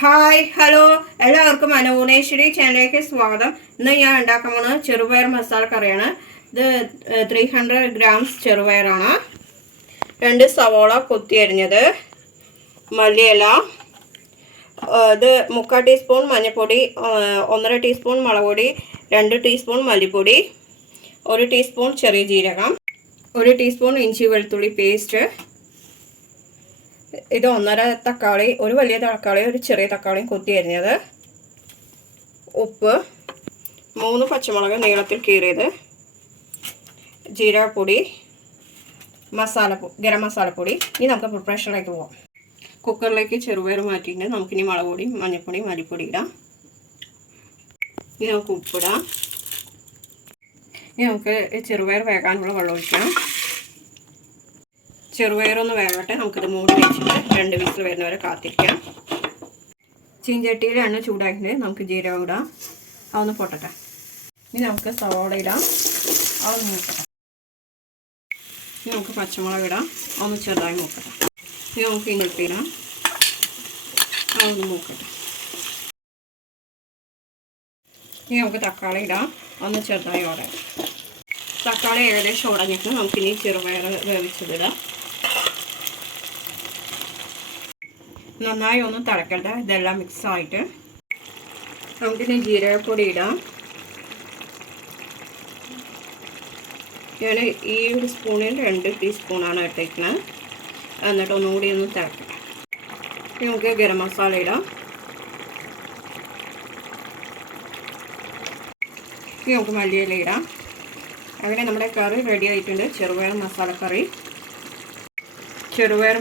Hi hello എല്ലാവർക്കും അന്നപൂർണേശ്വരി ചാനലിലേക്ക് സ്വാഗതം. ഇന്ന് ഞാൻ ഉണ്ടാക്കാൻ പോകുന്നത് ചെറുപയർ മസാല കറിയാണ്. ഇത് 300 ഗ്രാംസ് ചെറുപയറാണ്. 2 സവോള കൊത്തി അരിഞ്ഞത്, മല്ലിയില, ഇത് 3/4 ടീസ്പൂൺ മഞ്ഞൾപ്പൊടി, 1.5 ടീസ്പൂൺ മുളക് പൊടി, 2 ടീസ്പൂൺ മല്ലിപ്പൊടി, 1 ടീസ്പൂൺ ചെറിയ ജീരകം, 1 ടീസ്പൂൺ ഇഞ്ചി വെളുത്തുള്ളി പേസ്റ്റ്. ഇത് 1.5 തക്കാളി, ഒരു വലിയ തക്കാളി, ഒരു ചെറിയ തക്കാളിയും കൊത്തി അരിഞ്ഞത്, ഉപ്പ്, 3 പച്ചമുളക് നീളത്തിൽ കീറിയത്, ജീരകപ്പൊടി, ഗരം മസാലപ്പൊടി. ഇനി നമുക്ക് പ്രിപ്പറേഷനിലേക്ക് പോകാം. കുക്കറിലേക്ക് ചെറുപയർ മാറ്റിയിട്ട് നമുക്കിനി മുളക് പൊടി, മഞ്ഞൾപ്പൊടി, മല്ലിപ്പൊടി ഇടാം. ഇനി നമുക്ക് ഉപ്പിടാം. ഇനി നമുക്ക് ചെറുപയർ വേകാനുള്ള വെള്ളം ഒഴിക്കാം. ചെറുപയറൊന്ന് വേകട്ടെ. നമുക്കിത് മൂടി വെച്ചിട്ട് 2 വിസിൽ വരുന്നവരെ കാത്തിരിക്കാം. ചീഞ്ചട്ടിയിൽ എണ്ണ ചൂടാക്കിയിട്ട് നമുക്ക് ജീരകം ഇടാം. അതൊന്ന് പൊട്ടട്ടെ. ഇനി നമുക്ക് സവോള ഇടാം. അതൊന്ന് മൂക്കട്ടെ. ഇനി നമുക്ക് പച്ചമുളക് ഇടാം. അതൊന്ന് ചെറുതായി മൂക്കട്ടെ. ഇനി നമുക്ക് ഇങ്ങോട്ട് ഇടാം. അതൊന്ന് മൂക്കട്ടെ. ഇനി നമുക്ക് തക്കാളി ഇടാം. ഒന്ന് ചെറുതായി ഉടയാം. തക്കാളി ഏകദേശം ഉടഞ്ഞിട്ട് നമുക്കിനി ചെറുപയർ വേവിച്ചതിടാം. നന്നായി ഒന്ന് തിളക്കട്ടെ. ഇതെല്ലാം മിക്സായിട്ട് നമുക്കിനി ജീരകപ്പൊടി ഇടാം. ഞാൻ ഈ ഒരു സ്പൂണിൽ 2 ടീസ്പൂണാണ് ഇട്ടേക്കുന്നത്. എന്നിട്ട് ഒന്നുകൂടി ഒന്ന് തിളക്കട്ടെ. നമുക്ക് ഗരം മസാല ഇടാം. ഇനി നമുക്ക് മല്ലിയില ഇടാം. അങ്ങനെ നമ്മുടെ കറി റെഡി ആയിട്ടുണ്ട്. ചെറുപയർ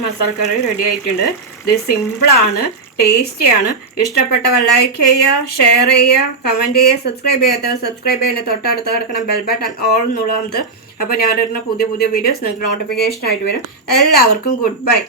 മസാലക്കറി റെഡി ആയിട്ടുണ്ട്. ഇത് സിമ്പിളാണ്, ടേസ്റ്റിയാണ്. ഇഷ്ടപ്പെട്ടവർ ലൈക്ക് ചെയ്യുക, ഷെയർ ചെയ്യുക, കമൻറ്റ് ചെയ്യുക. സബ്സ്ക്രൈബ് ചെയ്യാത്തവർ സബ്സ്ക്രൈബ് ചെയ്യുന്ന തൊട്ടടുത്ത് കിടക്കണം ബെൽ ബട്ടൺ ഓൾ എന്നുള്ളത്. അപ്പോൾ ഞാനിരുന്ന പുതിയ വീഡിയോസ് നിങ്ങൾക്ക് നോട്ടിഫിക്കേഷൻ ആയിട്ട് വരും. എല്ലാവർക്കും ഗുഡ് ബൈ.